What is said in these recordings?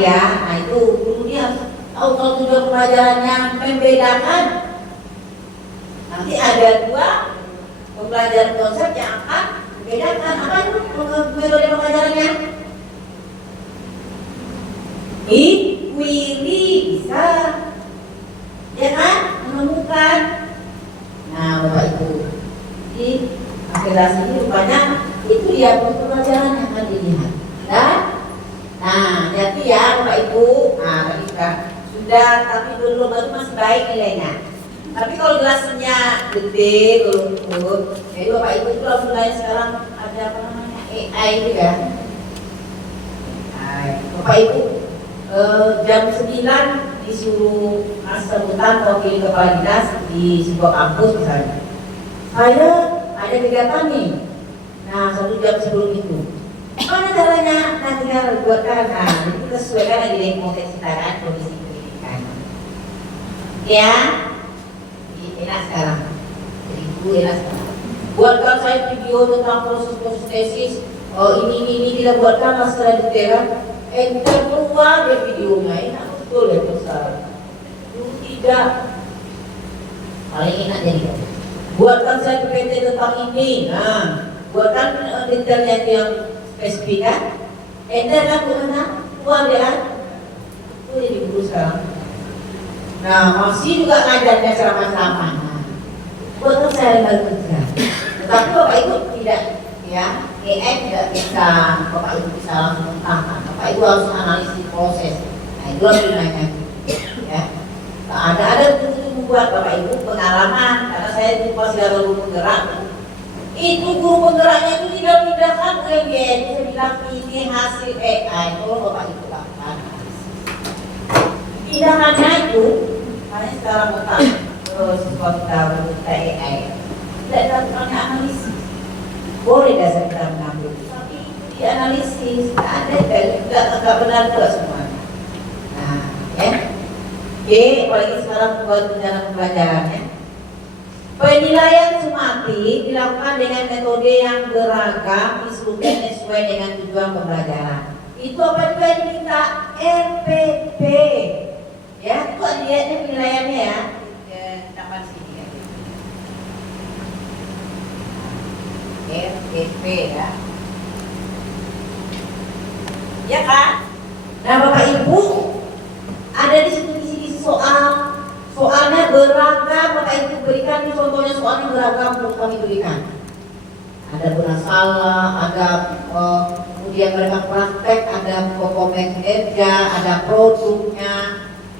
ya. Nah itu guru dia harus tahu kalau tujuan pembelajarannya membedakan. Nanti ada dua pembelajaran konsep yang akan membedakan. Apa itu metode pembelajarannya? Inquiry, bisa, ya kan, menemukan. Nah Bapak Ibu, di akselerasi ini rupanya itu dia pembelajaran yang akan dilihat. Nah jadi ya Bapak Ibu, nah tadi sudah, tapi belum baru masih baik nilainya. Tapi kalau gelasnya gede, gelumpur, jadi Bapak Ibu itu kalau mulai sekarang ada apa namanya AI itu ya. Nah, Bapak Ibu jam 9 disuruh sambutan wakil kepala dinas di sebuah kampus misalnya. Saya ada kegiatan nih. Nah 1 jam sebelum itu. Mana caranya? Nah tinggal buatkan. Nah itu kita sesuaikan lagi dengan konteks kita kan, kondisi pendidikan. Ya, enak sekarang. Jadi ibu enak sekarang. Buatkan saya video tentang proses tesis. Ini tidak buatkan masalah detail. Enter keluar dari videonya, enak betul ya besar. Dulu tidak, paling enak jadi. Buatkan saya PPT tentang ini, nah buatkan detailnya yang spesifik kan. Enter kan bukan keluar ya. Itu jadi guru sekarang. Nah masih juga ngajarnya ceramah-ceramah. Buatkan saya lembaga kerja. Tetapi Bapak Ibu tidak ya. AI tidak bisa, Bapak Ibu bisa langsung mentahkan. Bapak Ibu harus analisis proses. Nah itu harus dinanya, ya. Nah, ada betul-betul membuat Bapak Ibu pengalaman, karena saya itu masih ada guru penggerak. Itu guru penggeraknya itu tidak pindahkan UMGN. Saya bilang ini hasil AI. Kalau Bapak Ibu lakukan pindahannya itu, karena sekarang otak siswa kita AI tidak dilakukannya analisis. Boleh dasar kita mengambil, tapi dianalisis, ada nggak benar juga semuanya. Nah, ya, oke, apalagi sekarang buat rencana pembelajarannya. Penilaian sumatif dilakukan dengan metode yang beragam, instrumen sesuai dengan tujuan pembelajaran. Itu apa juga diminta RPP, ya, itu lihatnya penilaiannya ya. Tambah sini ya. RPP ya. Ya kan? Nah Bapak Ibu, ada di situ kisi-kisi soal. Soalnya beragam, Bapak Ibu berikan contohnya soalnya beragam kami berikan. Ada benar salah, ada kemudian mereka praktek, ada dokumen kerja, ada produknya.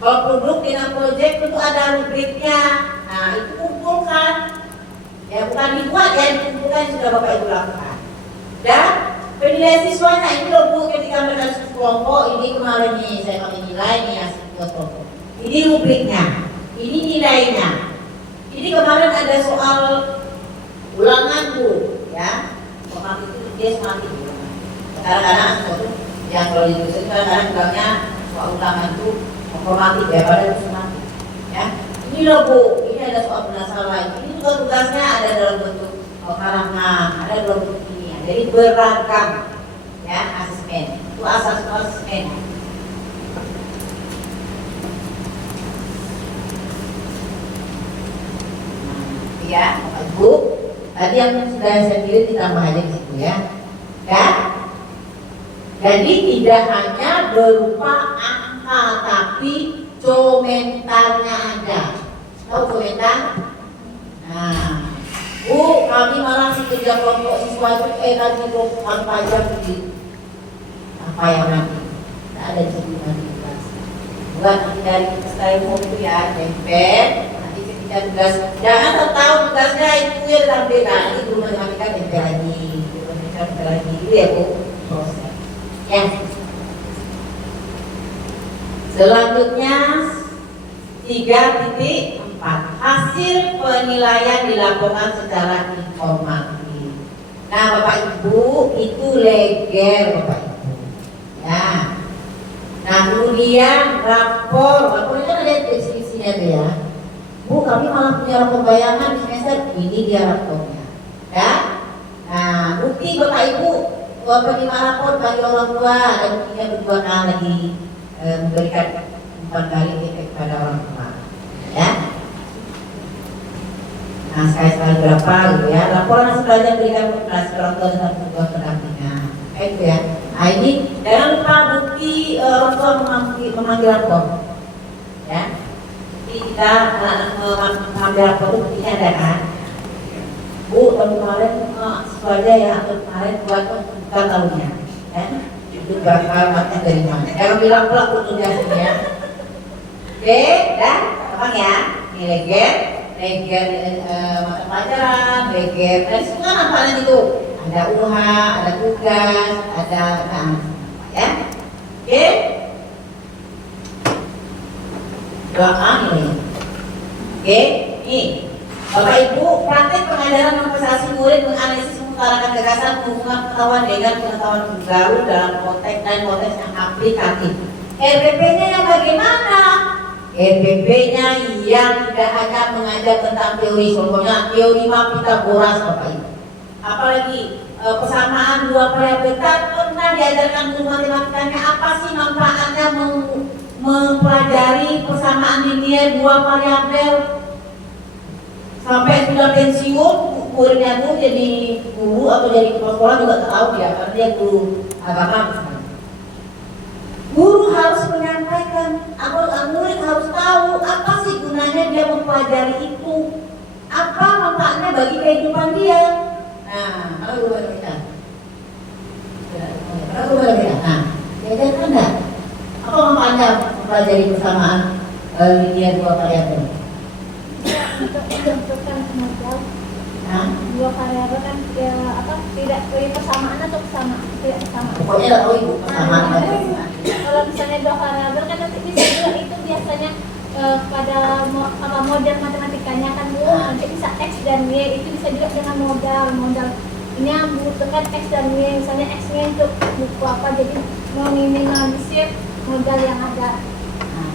Kalau produk dengan proyek itu ada rubriknya. Nah itu kumpulkan. Ya bukan dibuat ya, dikumpulkan sudah Bapak Ibu lakukan. Dan penilaian siswanya ini loh Bu, ketika mereka kelompok ini kemarin nih saya pakai nilai nih hasil kelompok. Ini rubriknya, ini nilainya. Ini kemarin ada soal ulangan Bu, ya. Soal itu dia semakin ulangan. Kadang-kadang sesuatu yang kalau di dosen kadang-kadang bilangnya soal ulangan itu informatif ya, padahal itu semakin. Ya, ini loh Bu, ini ada soal benar salah. Ini juga tugasnya ada dalam bentuk karangan, ada dalam bentuk ini. Jadi beragam, ya asesmen. Itu asas asesmen. Ya, Bapak Ibu, tadi yang sudah saya pilih ditambah aja di situ ya. Ya. Jadi tidak hanya berupa angka, tapi komentarnya ada. Tahu komentar? Nah, Bu, kami malah si kerja kelompok siswa itu tadi kelompok apa aja begitu. Apa yang nanti? Tidak ada di situ nanti kelas. Buat nanti dari style itu ya, tempel. Nanti ketika tugas, jangan tahu tugasnya itu ya ditampilkan. Nanti belum matematika tempel lagi, belum matematika tempel lagi, itu ya Bu. Proses. Ya. Selanjutnya 3.4 hasil penilaian dilakukan secara informatif. Nah Bapak Ibu itu leger Bapak Ibu. Ya. Nah kemudian rapor itu kan ada deskripsinya tuh ya. Bu kami malah punya rapor bayangan di semester ini dia rapornya. Ya. Nah bukti Bapak Ibu penerima rapor bagi orang tua ada buktinya berdua kali lagi. memberikan umpan balik efek pada orang tua, ya. Nah, sekali berapa gitu ya, laporan hasil belajar berikan informasi orang tua tentang kebutuhan pendampingan, itu ya. Nah ini jangan lupa bukti orang tua memanggil lapor, ya. Jadi kita mengambil lapor itu buktinya ada kan. Bu, tahun kemarin siswa aja ya, atau kemarin buat bukan tahunnya, ya. Itu berapa alamatnya dari mana? Jangan bilang pula putusnya ya. Oke, dan gampang ya. Ini leger mata pelajaran, leger. Dan semua nampaknya itu ada UH, ada tugas, ada ya. Oke. Doang ini. Oke, nih. Bapak Ibu, praktek pengajaran memfasilitasi murid menganalisis mengutarakan gagasan menghubungkan pengetahuan dengan pengetahuan baru dalam konteks dan konteks yang aplikatif. RPP-nya yang bagaimana? RPP-nya yang tidak hanya mengajar tentang teori, contohnya teori Pythagoras, Bapak Ibu. Apalagi persamaan dua variabel, pernah diajarkan guru matematikanya apa sih manfaatnya mempelajari persamaan linear dua variabel? Sampai sudah pensiun, muridnya tuh jadi guru atau jadi kepala sekolah juga tahu ya, karena dia guru agama misalnya. Guru harus menyampaikan, murid harus tahu apa sih gunanya dia mempelajari itu, apa manfaatnya bagi kehidupan dia. Nah, kalau guru berbeda, nah, diajarkan enggak? Apa manfaatnya mempelajari persamaan linear dua variabel? Untuk menentukan modal dua variabel kan ya, tidak persamaan atau tidak persamaan. Pokoknya tahu ibu persamaan. Kalau misalnya dua variabel kan nanti bisa juga itu biasanya pada model matematikanya kan Bu, nanti bisa X dan Y itu bisa juga dengan modal ini yang membutuhkan X dan Y, misalnya X-nya untuk buku apa, jadi meminimalisir modal yang ada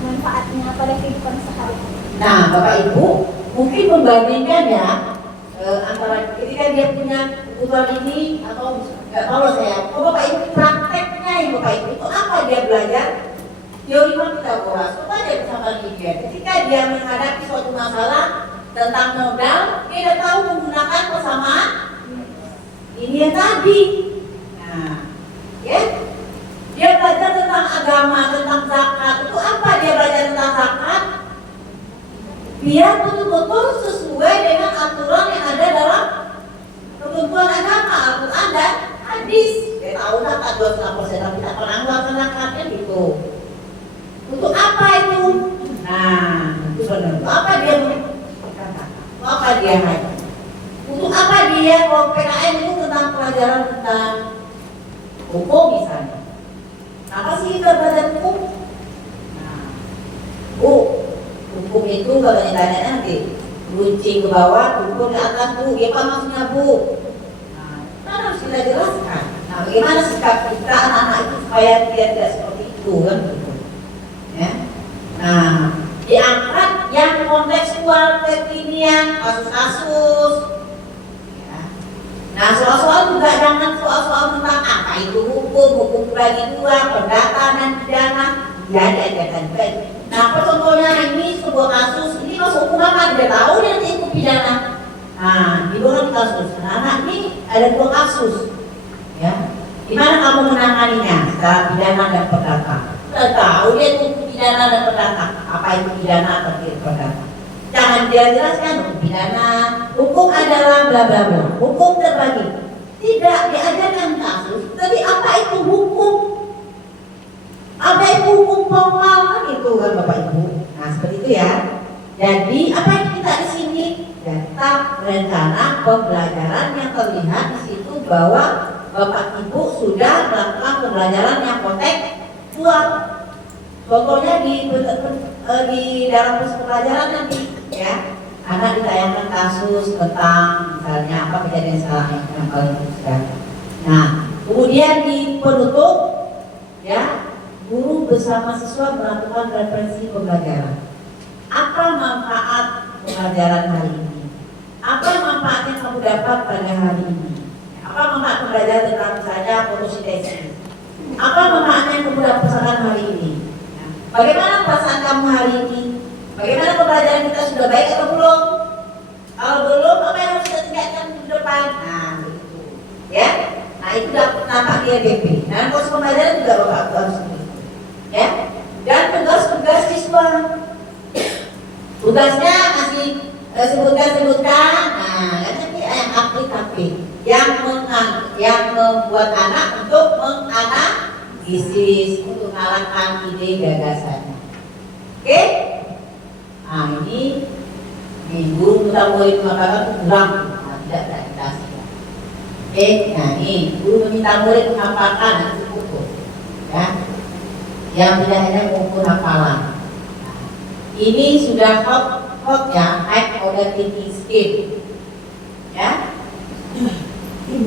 manfaatnya pada kehidupan sehari-hari. Nah, Bapak Ibu mungkin membandingkan ya antara ketika dia punya kebutuhan ini atau nggak tahu saya. Kalau Bapak Ibu prakteknya yang Bapak Ibu itu apa dia belajar? Teori Pythagoras. Coba dia bersama dia. Ketika dia menghadapi suatu masalah tentang modal, dia tidak tahu menggunakan persamaan ini yang tadi. Nah, ya. Dia belajar tentang agama, tentang zakat. Itu apa dia belajar tentang zakat? Biar betul-betul sesuai dengan aturan yang ada dalam ketentuan agama, Al-Quran dan hadis. Kita tahu zakat 25%, tapi tak pernah melaksanakannya gitu. Untuk apa itu? Nah, itu benar. Untuk apa dia berkata? Untuk apa dia ngaji? Untuk apa dia kalau PKN itu tentang pelajaran tentang hukum misalnya? Apa sih kita belajar hukum? Nah, hukum itu kalau ditanya nanti runcing ke bawah, hukum ke atas Bu, apa maksudnya Bu? Nah, kan harus kita jelaskan. Nah, bagaimana sikap kita anak-anak itu supaya dia tidak seperti itu kan gitu. Ya. Nah, diangkat yang kontekstual, kekinian, kasus-kasus. Ya. Nah, soal-soal juga jangan soal-soal tentang apa itu hukum bagi dua, perdata dan pidana. Ya, diajarkan baik. Nah, contohnya ini sebuah kasus, ini masuk hukum apa? Dia tahu dia nanti hukum pidana. Nah, di bawah kasus. Nah, ini ada dua kasus. Ya, gimana kamu menanganinya secara pidana dan perdata? Sudah tahu dia hukum pidana dan perdata. Apa itu pidana atau perdata? Jangan dia jelaskan hukum pidana. Hukum adalah bla bla bla. Hukum terbagi. Tidak diajarkan kasus. Tapi apa itu hukum? Apa itu hukum formal gitu kan Bapak Ibu? Nah seperti itu ya. Jadi apa yang kita di sini? Daftar rencana pembelajaran yang terlihat di situ bahwa Bapak Ibu sudah melakukan pembelajaran yang kontekstual. Contohnya di dalam proses pembelajaran nanti ya, anak ditayangkan kasus tentang misalnya apa kejadian salah yang paling besar. Nah kemudian di penutup ya, guru bersama siswa melakukan referensi pembelajaran. Apa manfaat pembelajaran hari ini? Apa manfaat yang kamu dapat pada hari ini? Apa manfaat pembelajaran tentang misalnya fotosintesis? Apa manfaat yang kamu dapatkan hari ini? Bagaimana perasaan kamu hari ini? Bagaimana pembelajaran kita, sudah baik atau belum? Kalau belum, apa yang harus kita tingkatkan ke depan? Nah, begitu. Ya, nah itu nampak di EBP. Nah, proses pembelajaran juga Bapak harus begitu. Ya, dan tugas-tugas siswa. Tugasnya masih sebutkan. Nah, nanti yang aplikatif, yang membuat anak untuk menganalisis, untuk mengalahkan ide gagasannya. Oke? Nah, ini guru kita murid mengatakan kurang, tidak beradaptasi. Oke, nah ini guru meminta murid menghafalkan, itu putus. Ya, yang tidak hanya mengukur hafalan. Ini sudah hot ya, high order thinking skill. Ya.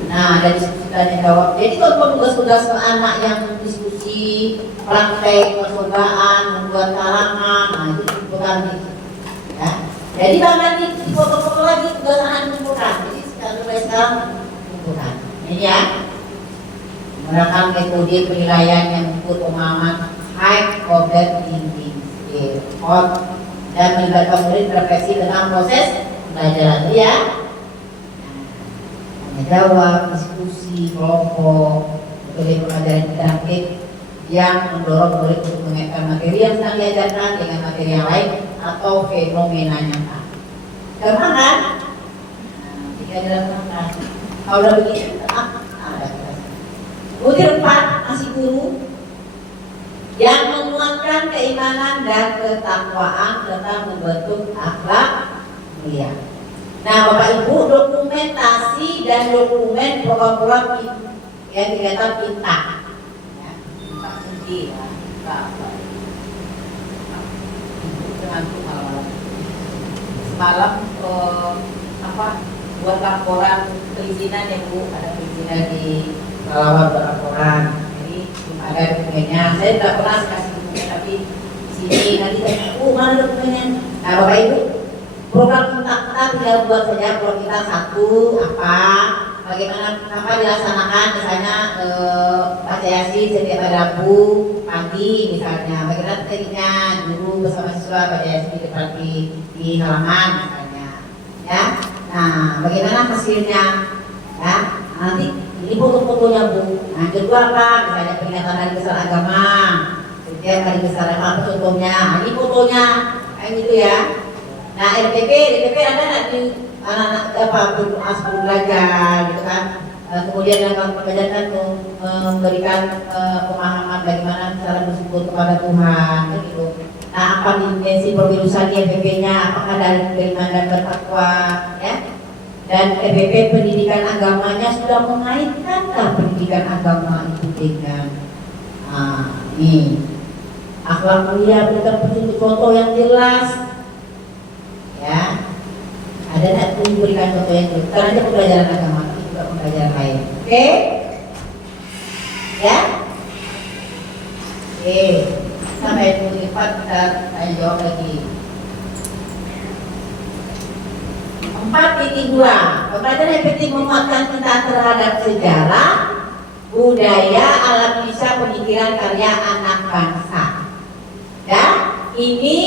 Nah, dari situ tanya jawab. Jadi kalau tugas-tugas ke anak yang diskusi, praktek, percobaan, membuat karangan, nah itu bukan itu. Ya. Jadi jangan di foto-foto lagi tugas anak dikumpulkan. Jadi sekarang kumpulkan. Ini ya. Menggunakan metode penilaian yang mengukur pemahaman high order thinking skill, dan melibatkan murid berefleksi tentang proses pembelajaran ya. Jawab, diskusi, kelompok, metode pembelajaran interaktif yang mendorong murid untuk mengaitkan materi yang sedang diajarkan dengan materi yang lain atau fenomena nyata. Gampang kan? Jika dilakukan, kalau udah begitu, ada. Kemudian 4, masih guru yang menguatkan keimanan dan ketakwaan serta membentuk akhlak mulia. Nah, Bapak Ibu, dokumentasi dan dokumen program-program yang dikatakan PINTA. Ya, PINTA kunci ya. Semalam buat laporan perizinan ya Bu, ada perizinan di Pelawar buat laporan. Jadi ada dokumennya. Saya tidak pernah kasih dokumen, tapi di sini nanti saya mana dokumennya? Nah, Bapak Ibu, program kita tinggal buat saja program kita satu bagaimana dilaksanakan, misalnya baca yasin setiap hari Rabu pagi misalnya, bagaimana tekniknya guru bersama siswa baca yasin di depan di halaman misalnya, ya. Nah, bagaimana hasilnya, ya. Nanti ini foto-fotonya Bu. Nah, kedua misalnya peringatan hari besar agama, setiap hari besar apa contohnya, nah, ini fotonya kayak gitu ya. Nah, RPP ada nggak di anak-anak sebelum belajar gitu kan? Kemudian yang mengajarkan memberikan pemahaman bagaimana cara bersyukur kepada Tuhan, gitu. Nah, apa dimensi perwirusan di RPP-nya? Apakah dari beriman dan bertakwa, ya? Dan RPP pendidikan agamanya sudah mengaitkankah pendidikan agama itu dengan ini akhlak mulia, berikan petunjuk contoh yang jelas. Ya, ada nak memberikan contoh yang jelas. Bukan aja pembelajaran agama, tapi juga pembelajaran lain. Oke? Ya? Oke. Sampai 4 kita tanya jawab lagi. 4.2. Pembelajaran yang penting menguatkan cinta terhadap sejarah, budaya, alam bisa pemikiran karya anak bangsa. Ya, ini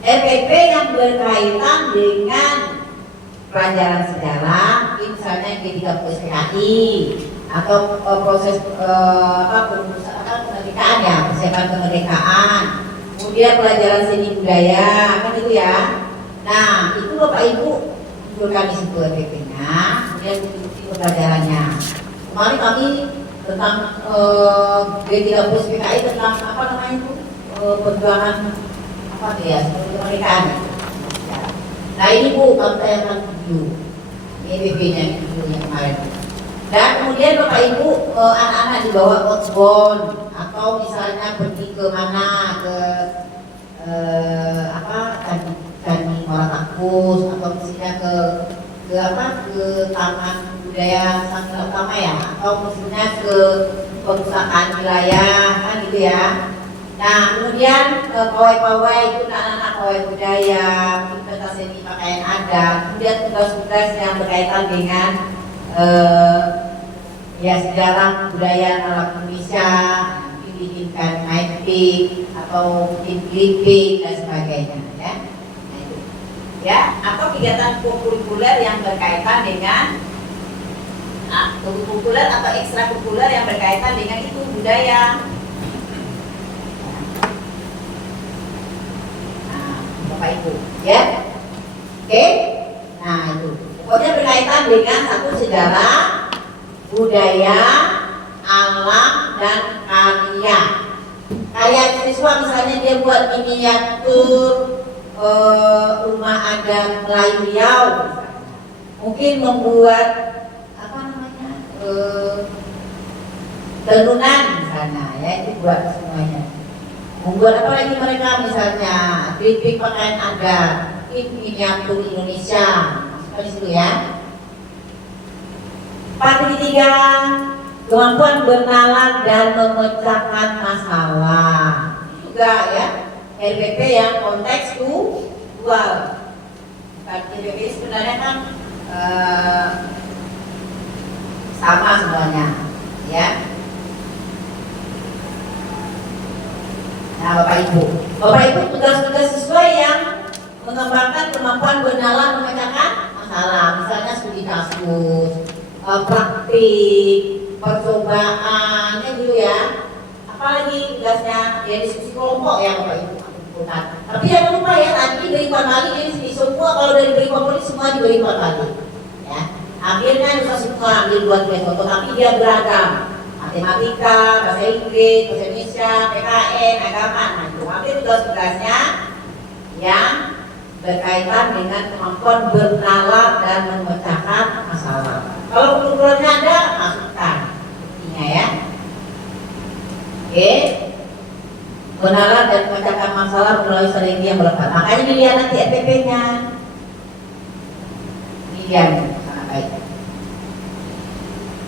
EPP yang berkaitan dengan pelajaran sejarah, misalnya G30 SPKI atau proses kemerdekaan ya, persiapan kemerdekaan, kemudian pelajaran seni budaya, kan itu ya. Nah, itu Bapak Ibu tunjukkan di situ EPP-nya, kemudian bukti pembelajarannya. Kemarin kami tentang G30 SPKI tentang apa namanya itu perjuangan kemerdekaan. Nah, ini Bu, kalau saya akan video EPP-nya videonya kemarin. Dan kemudian Bapak Ibu anak-anak dibawa outbound atau misalnya pergi ke mana, ke Candi Muara Takus atau misalnya ke Taman Budaya Sangga Utama ya, atau misalnya ke perpustakaan wilayah kan gitu ya. Nah, kemudian pawai-pawai itu anak-anak pawai budaya, pentas seni pakaian adat, kemudian tugas-tugas yang berkaitan dengan ya sejarah budaya alam Indonesia, dibikinkan naik Olimpik atau tim Olimpik dan sebagainya ya. Nah, itu. Ya, atau kegiatan kurikuler yang berkaitan dengan kurikuler atau ekstrakurikuler yang berkaitan dengan itu budaya. Nah, Bapak Ibu, ya. Oke. Nah, itu. Pokoknya berkaitan dengan satu sejarah, budaya, alam dan karya. Kayak siswa misalnya dia buat miniatur rumah adat Melayu Riau, mungkin membuat apa namanya tenunan misalnya, ya itu buat semuanya. Membuat apa lagi mereka misalnya tripik pakaian adat, miniatur Indonesia, masukkan di situ ya. Part ketiga, kemampuan bernalar dan memecahkan masalah. Juga ya, RBP yang kontekstual. RBP sebenarnya kan sama semuanya, ya. Nah, Bapak Ibu tugas-tugas siswa yang mengembangkan kemampuan bernalar memecahkan masalah, misalnya studi kasus, praktik, percobaan, gitu ya. Apalagi tugasnya ya diskusi kelompok ya Bapak Ibu. Tapi jangan lupa ya, tadi diberi 4 kali, jadi semua kalau dari diberi favorit semua diberi 4 kali. Ya. Akhirnya bisa semua ambil 2 contoh, tapi dia beragam. Matematika, bahasa Inggris, bahasa Indonesia, PKN, agama, nah itu. Ambil tugas-tugasnya yang berkaitan dengan kemampuan bernalar dan memecahkan masalah. Kalau kurikulernya ada, masukkan buktinya ya. Oke. Bernalar dan memecahkan masalah melalui strategi yang melekat. Makanya dilihat nanti RPP-nya. Dilihat sangat baik.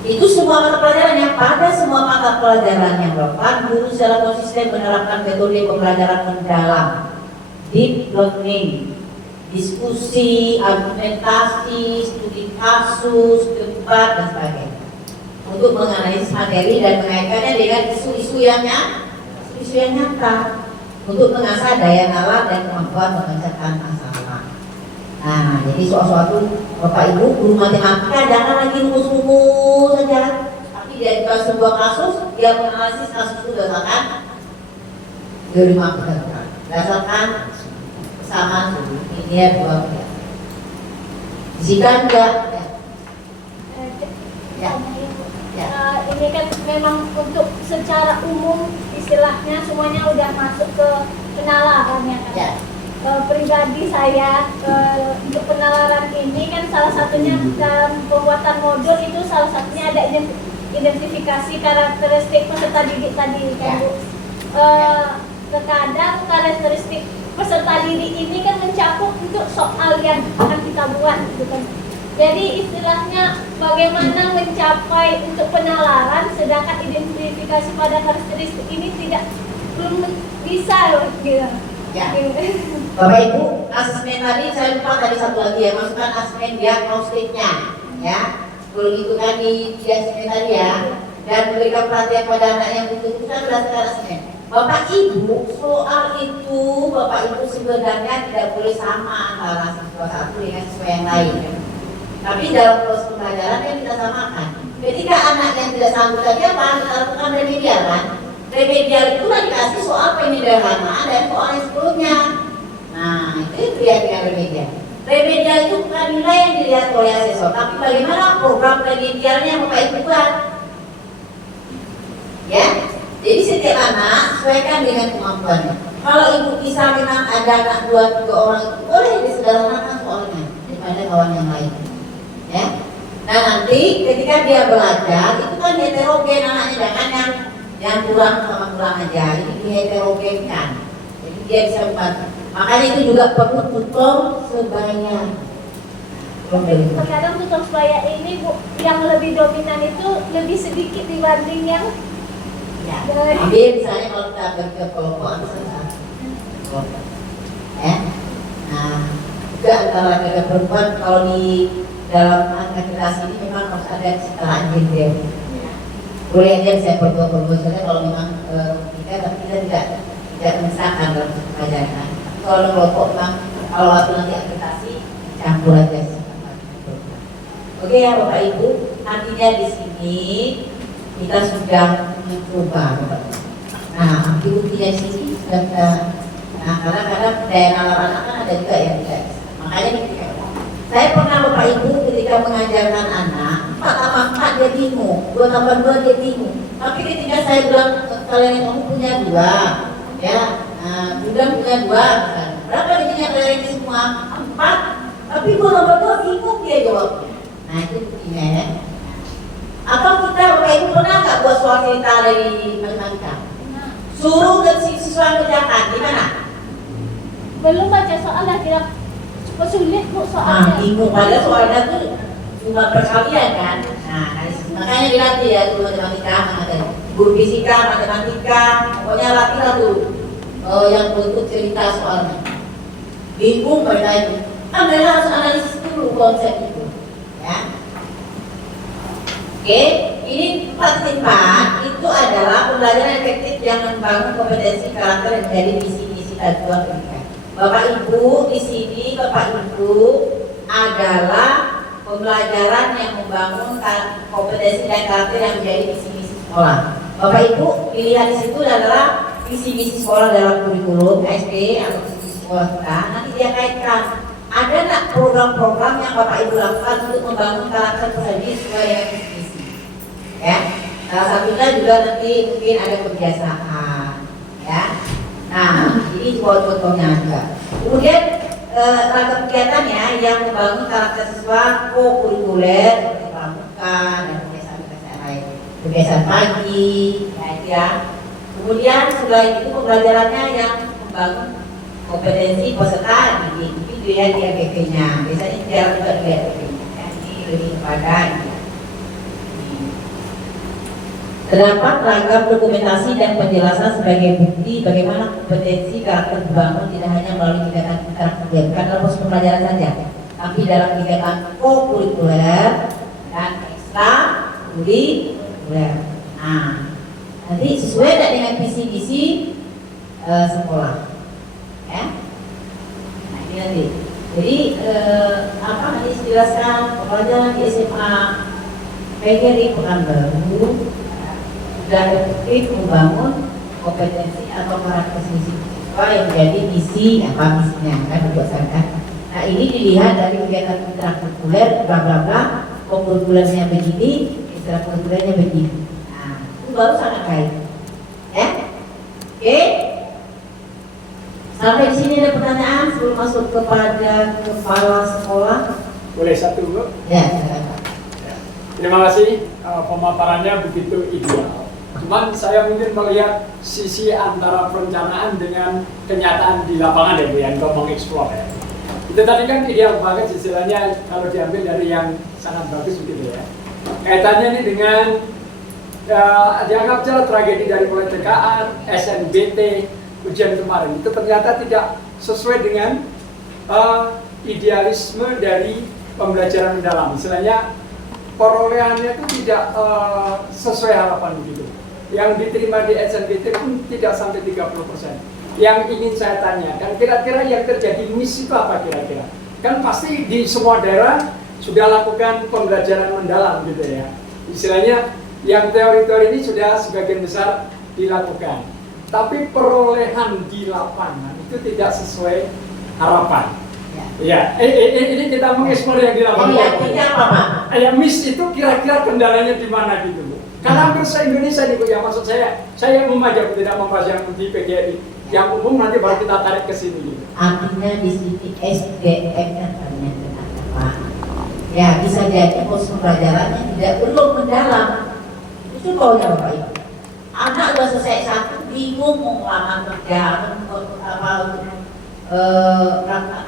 Itu semua mata pelajaran yang pada semua mata pelajaran yang relevan, guru secara konsisten menerapkan metode pembelajaran mendalam, deep learning, diskusi, argumentasi, studi kasus, debat dan sebagainya, untuk menganalisis materi dan mengaitkannya dengan isu-isu yang nyata, untuk mengasah daya nalar dan kemampuan memecahkan masalah. Nah, jadi soal-soal itu Bapak Ibu guru matematika jangan lagi rumus-rumus saja, tapi dari sebuah kasus dia menganalisis kasus itu berdasarkan teori matematika, berdasarkan kesamaan linear dua pihak. Jika enggak, ini kan memang untuk secara umum istilahnya semuanya udah masuk ke penalaran ya kan. ya. Pribadi saya untuk penalaran ini kan salah satunya dalam pembuatan modul itu salah satunya ada identifikasi karakteristik peserta didik tadi kan Bu. Terkadang karakteristik peserta didik ini kan mencakup untuk soal yang akan kita buat gitu kan. Jadi istilahnya bagaimana mencapai untuk penalaran sedangkan identifikasi pada karakteristik ini belum bisa gitu. Ya. Bapak Ibu, asesmen tadi saya lupa tadi satu lagi ya, masukkan asesmen diagnostiknya ya. Begitu kan di asesmen tadi ya, dan memberikan perhatian pada anak yang butuh berdasarkan asesmen. Bapak Ibu, soal itu Bapak Ibu sebenarnya tidak boleh sama antara siswa satu dengan siswa yang lain. Tapi dalam proses pembelajaran yang kita samakan. Ketika anak yang tidak sanggup tadi apa? Kita lakukan remedial kan? Remedial itu kan dikasih soal penyederhanaan dan soal yang sebelumnya. Nah, itu dia dengan remedial. Remedial itu bukan nilai yang dilihat oleh asesor, tapi bagaimana program remedialnya yang Bapak Ibu buat. Ya, jadi setiap anak sesuaikan dengan kemampuannya. Kalau ibu bisa memang ada anak 2-3 orang itu boleh disederhanakan soalnya daripada kawan yang lain. Ya. Nah nanti ketika dia belajar itu kan heterogen anaknya, jangan yang kurang sama kurang aja, ini diheterogenkan. Jadi dia bisa membantu. Makanya itu juga perlu tutor sebaya. Terkadang tutor sebaya ini Bu, yang lebih dominan itu lebih sedikit dibanding yang ya. Ambil misalnya kalau kita ke kelompok misalnya, nah juga antara laki perempuan kalau di dalam akreditasi ini memang harus ada kesetaraan gender. Boleh aja saya perempuan saja kalau memang kita, tapi kita tidak tidak memisahkan dalam satu pelajaran. Kalau kelompok memang kalau waktu nanti akreditasi campur aja sih. Oke ya Bapak Ibu, artinya di sini kita sudah mencoba. Nah, buktinya di sini sudah kita. Nah, kadang-kadang daya nalar anak kan ada juga yang tidak bisa. Makanya kita. Saya pernah Bapak Ibu ketika mengajarkan anak 4 tambah 4 dia bingung, 2 tambah 2 dia bingung. Tapi ketika saya bilang kalian kamu punya 2, ya, Bunda punya 2, berapa jadinya kalian ini semua? 4. Tapi 2 tambah 2 bingung dia jawabnya. Nah itu buktinya ya. Atau kita Bapak Ibu pernah nggak buat soal cerita dari matematika? Suruh ke siswa kerjakan, gimana? Belum baca soalnya tidak sulit bu soalnya. Bingung, padahal soalnya tuh cuma perkalian kan. Nah, makanya dilatih ya guru matematika, guru fisika, matematika, pokoknya latihlah tuh yang bentuk cerita soalnya. Bingung mereka itu, mereka harus analisis dulu konsep itu, ya. Oke, ini 4 itu adalah pembelajaran efektif yang membangun kompetensi karakter yang menjadi misi-misi tujuan pendidikan. Bapak Ibu di sini, Bapak Ibu adalah pembelajaran yang membangun kompetensi dan karakter yang menjadi misi-misi sekolah. Bapak Ibu pilihan di situ adalah misi-misi sekolah dalam kurikulum SD atau misi sekolah kita. Nanti dia kaitkan ada nggak program-program yang Bapak Ibu lakukan untuk membangun karakter peserta sesuai dengan misi-misi. Ya, salah satunya juga nanti mungkin ada kebiasaan. Ya. Nah, ini contohnya juga. Kemudian rangka kegiatannya yang membangun karakter siswa co-kurikuler seperti pramuka dan kebiasaan-kebiasaan lain. Kebiasaan pagi, ya. Kemudian setelah itu pembelajarannya yang membangun kompetensi peserta didik. Mungkin dilihat di ABP-nya. Biasanya jarang juga dilihat ABP-nya. Ini lebih kepada ini. Terdapat ragam dokumentasi dan penjelasan sebagai bukti bagaimana kompetensi karakter dibangun tidak hanya melalui kegiatan interaktif, bukan dalam proses pembelajaran saja, tapi dalam kegiatan co-kurikuler dan ekstrakurikuler. Nah, nanti sesuai dengan visi-misi sekolah, ya. Nah ini nanti. Jadi apa nanti dijelaskan pembelajaran di SMA PGRI Pekanbaru dan efektif membangun kompetensi atau karakteristik siswa yang menjadi misi apa misinya kan berdasarkan. Nah ini dilihat dari kegiatan intrakurikuler bla bla bla, kurikulernya begini, ekstrakurikulernya begini. Nah itu baru sangat baik, ya. Oke. Sampai di sini ada pertanyaan sebelum masuk kepada kepala sekolah. Boleh satu Bu? Ya, silakan. Terima kasih, pemaparannya begitu ideal. Cuman saya mungkin melihat sisi antara perencanaan dengan kenyataan di lapangan ya Bu, yang kau mengeksplor ya. Itu tadi kan ideal banget istilahnya kalau diambil dari yang sangat bagus begitu ya. Kaitannya ini dengan dianggap jelas tragedi dari mulai TKA, SNBT, ujian kemarin itu ternyata tidak sesuai dengan idealisme dari pembelajaran mendalam. Istilahnya perolehannya itu tidak sesuai harapan begitu. Yang diterima di SNBT pun tidak sampai 30%. Yang ingin saya tanyakan, kira-kira yang terjadi miss itu apa kira-kira? Kan pasti di semua daerah sudah lakukan pembelajaran mendalam gitu ya. Istilahnya yang teori-teori ini sudah sebagian besar dilakukan. Tapi perolehan di lapangan itu tidak sesuai harapan. Ya, ini kita mengeksplor yang di lapangan. Artinya apa Pak? Ya miss itu kira-kira kendalanya di mana gitu Bu? Karena hampir se-Indonesia nih Bu, yang maksud saya memajak tidak membahas yang di PGRI. Yang umum nanti baru kita tarik ke sini gitu. Artinya di sini SDM kan banyak Pak. Ya bisa jadi proses pembelajarannya belum mendalam. Itu maunya Bapak Ibu. Anak udah selesai satu bingung mau ngelamar kerja,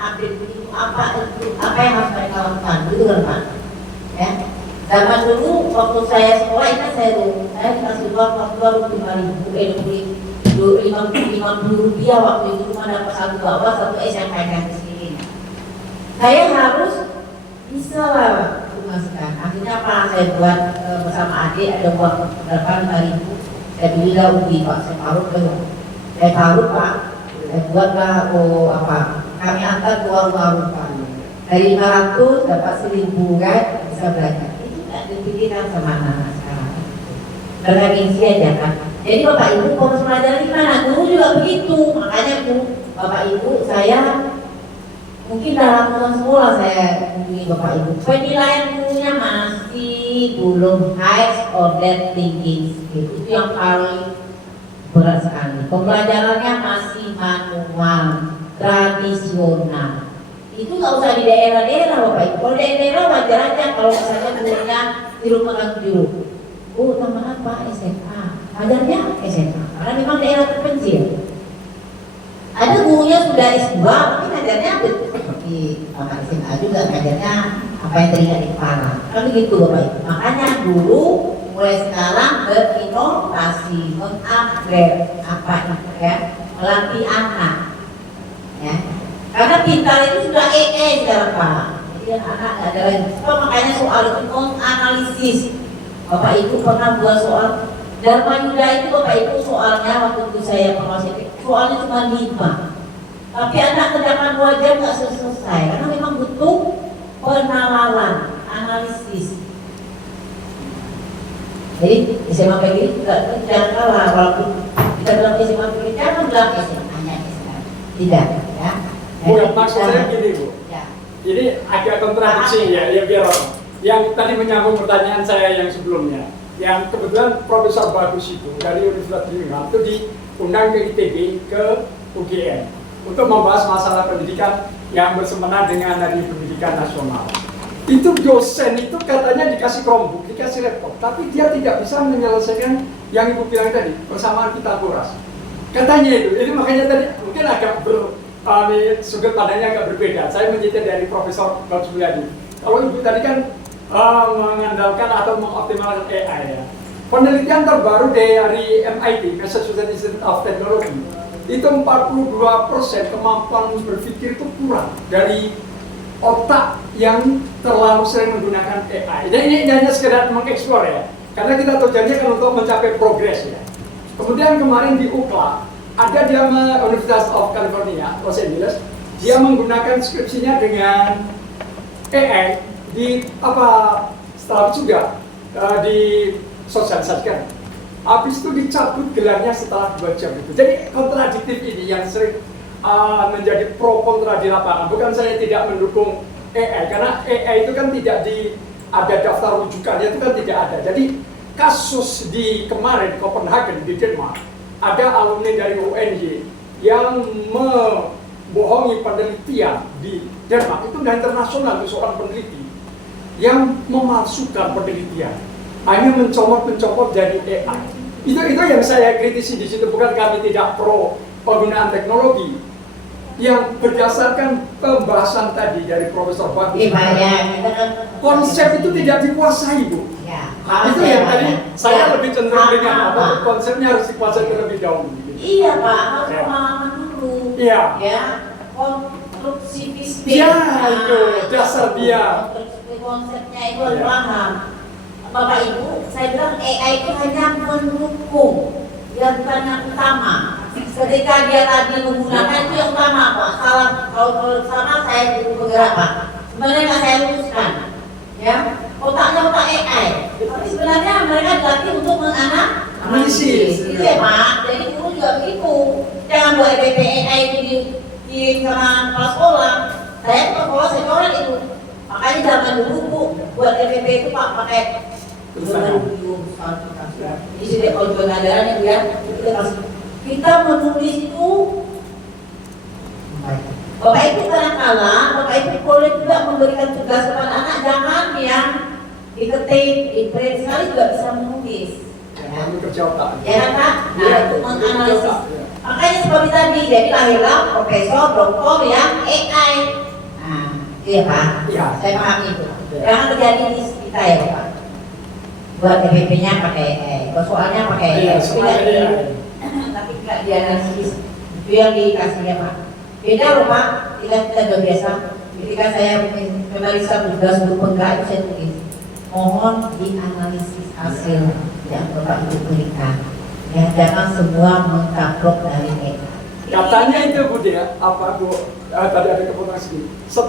update itu apa yang harus mereka lakukan, gitu kan Pak? Ya. Zaman dulu waktu saya sekolah itu saya dikasih uang waktu $50 waktu itu cuma dapat satu bawah satu SMP kan di sini. Saya harus bisa lah masukkan. Akhirnya apa saya buat bersama adik ada uang berapa 5.000. Saya belilah ubi Pak, saya taruh ke Saya tahu Pak, saya buatlah kami antar ke warung-warung Pak. Dari 500 dapat 1000 kan, bisa belajar. Itu nggak dipikirkan sama anak-anak sekarang. Karena gengsi aja kan. Jadi Bapak Ibu fokus belajar di mana? Guru juga begitu. Makanya Bapak Ibu saya mungkin dalam sekolah saya hubungi Bapak Ibu. Penilaian gurunya masih belum high order thinking skill. Itu yang paling berat sekali. Pembelajarannya masih manual, tradisional. Itu nggak usah di daerah-daerah Bapak Ibu. Kalau di daerah wajar aja kalau misalnya gurunya tiru mengaku. Oh, teman apa SMA? Ajarnya SMA. Karena memang daerah terpencil. Ada gurunya sudah S2, mungkin ajarnya seperti Bapak SMA juga ajarnya apa yang teringat di kepala. Kan begitu Bapak Ibu. Makanya guru mulai sekarang berinovasi, mengupgrade apa itu ya, melatih anak. Ya. Karena pintar itu sudah sekarang Pak. Jadi anak ada lagi. Makanya soal itu analisis. Bapak Ibu pernah buat soal Dharma Yuda itu Bapak Ibu soalnya waktu itu saya proses soalnya cuma 5. Tapi anak kerjakan 2 jam nggak selesai karena memang butuh penawaran, analisis. Jadi SMA PGRI jangan kalah walaupun kita bilang SMA PGRI jangan bilang SMA-nya tidak ya. Bukan maksud saya gini Bu. Ya. Ini agak kontradiksi ya biar yang tadi menyambung pertanyaan saya yang sebelumnya. Yang kebetulan Profesor Bagus itu dari Universitas Birmingham itu diundang ke ITB ke UGM untuk membahas masalah pendidikan yang bersemenah dengan Hari Pendidikan Nasional. Itu dosen itu katanya dikasih Chromebook, dikasih laptop, tapi dia tidak bisa menyelesaikan yang Ibu bilang tadi, persamaan Pitagoras. Katanya itu, ini makanya tadi mungkin agak sudut pandangnya agak berbeda. Saya menjadi dari Profesor Bagus Mulyadi. Kalau Ibu tadi kan mengandalkan atau mengoptimalkan AI ya. Penelitian terbaru dari MIT, Massachusetts Institute of Technology, itu 42% kemampuan berpikir itu kurang dari otak yang terlalu sering menggunakan AI. Dan ini hanya sekedar mengeksplor ya, karena kita tujuannya kan untuk mencapai progres ya. Kemudian kemarin di UCLA, ada dia University of California, Los Angeles, dia menggunakan skripsinya dengan AI di setelah juga disosialisasikan. Habis itu dicabut gelarnya setelah 2 jam itu. Jadi kontradiktif ini yang sering menjadi pro kontra di lapangan. Bukan saya tidak mendukung AI, karena AI itu kan tidak ada daftar rujukannya, itu kan tidak ada. Jadi kasus di kemarin Copenhagen di Denmark, ada alumni dari UNY yang membohongi penelitian di Denmark, itu sudah internasional itu seorang peneliti yang memalsukan penelitian, hanya mencopot dari AI. Itu yang saya kritisi di situ. Bukan kami tidak pro penggunaan teknologi, yang berdasarkan pembahasan tadi dari Profesor Bagus. Konsep itu tidak dikuasai Bu. Ya, itu yang tadi saya lebih cenderung dengan konsepnya harus dikuasai terlebih dahulu. Iya Pak, harus pemahaman dulu. Iya. Ya, konstruksivisme. Ya itu dasar dia. Konsepnya itu harus paham. Bapak Ibu, saya bilang AI itu hanya mendukung, yang bukan yang utama. Ketika dia tadi menggunakan itu yang utama Pak. Kalau sama saya jadi penggerak Pak. Sebenarnya nggak saya luruskan, ya. Otaknya otak AI. Tapi sebenarnya mereka dilatih untuk menganalisis. Itu ya Pak. Jadi guru juga begitu. Jangan buat EPP AI itu dikirim sama kepala sekolah. Saya ke sekolah saya coret itu. Makanya zaman dulu Bu, buat EPP itu Pak pakai di sini kalau pengadaran ya kita menulis itu. Bapak Ibu kadang-kala, Bapak Ibu boleh juga memberikan tugas kepada anak, jangan yang diketik, di-print, sekali juga bisa menulis. Ya kan Pak? Nah itu menganalisis. Makanya seperti tadi, jadi lahirlah profesor, doktor yang AI. Nah, iya Pak, saya paham itu. Jangan terjadi di kita ya Pak. Buat PPP-nya pakai AI, soalnya pakai AI. Tapi tidak dianalisis. Itu yang dikasihnya Pak. Beda loh Pak, kita sudah biasa. Ketika saya memeriksa tugas untuk penggerak itu saya tulis, mohon dianalisis hasil yang Bapak Ibu berikan. Ya, jangan semua mengkaprok dari TK. Katanya itu Bu Dia, apa Bu? Tadi ada kepotongan segini.